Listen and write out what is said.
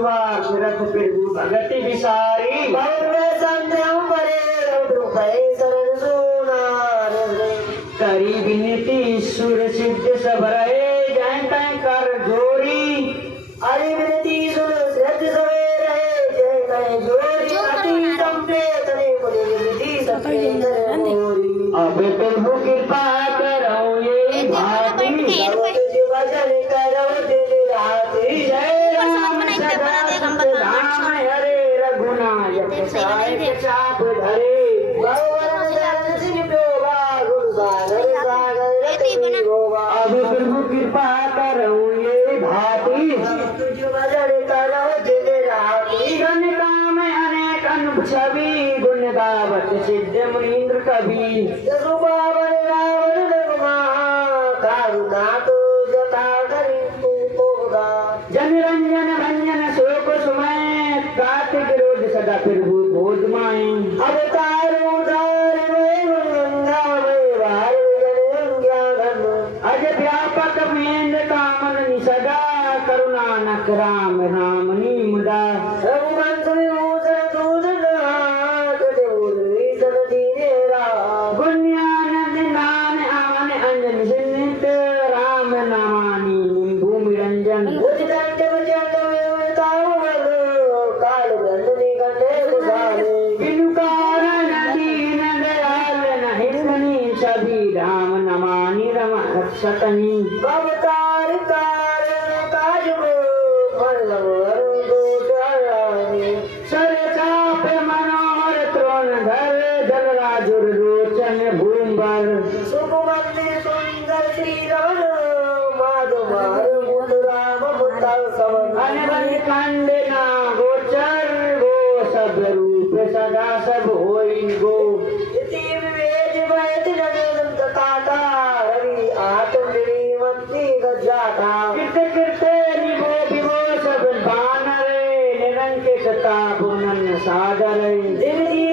सुवार फिरत फिरगु भगति विसारी करी विनती सुर सिद्ध सब रहे जय तय कर जोरी अरे विनती सुन सिद्ध सवे रहे जय तय जोरी अति संपे तने बोले विनती सबके जोरी अब प्रभु कृपा करो ये भाती तुझे भजन करो दिल राती जय राम सदा राम हरे रघुनायक साय चाप धरे भगवान शरण सिंह प्योगा गुरु सागर सागर रति गोवा अब प्रभु कृपा करो ये भाती तुझे भजन करो दिल राती गण काम अनेक अनुभव छवि गुण गावत सिद्ध मुनीन्द्र कवि जसुबावन रावण रघुमा कारुणा तो जता करी तू तोगा जन रंजन भंजन शोक सुमय कार्तिक रोध सदा प्रभु बोध माए अवतार उदार में गंगा में वार गंगा घन अज व्यापक मेंद कामन सदा करुणानक राम राम मुदा रघुवंश विभूषण दूधन हाथ देवरी सन दीने राम गुण्यानंद नान आन अंजन सिन्नित राम नामानी भूमि रंजन उदितंत बचंत विवताव बल काल गंधनी गंधे गुसाले बिनुकार दीन दयाल नहितनी सभी राम नमानि रम रक्षतनि अवतार कारण काज में मल्लवर गोटारानी सर चाप मनोहर त्रोण धर जलराजुर रोचन भूम्बर सुकुमंदी सुंदर श्री राम माधुमार मुद राम मुत्तल सवन अनबंध खंड ना गोचर गो सब रूप सदा सब होई गो इति विवेज वैद नदंत ताता हरि आत्मनि मत्ति गजाता कृत कृत निभो विभो सब बानर निरंकित तापुनन सागर दिव्य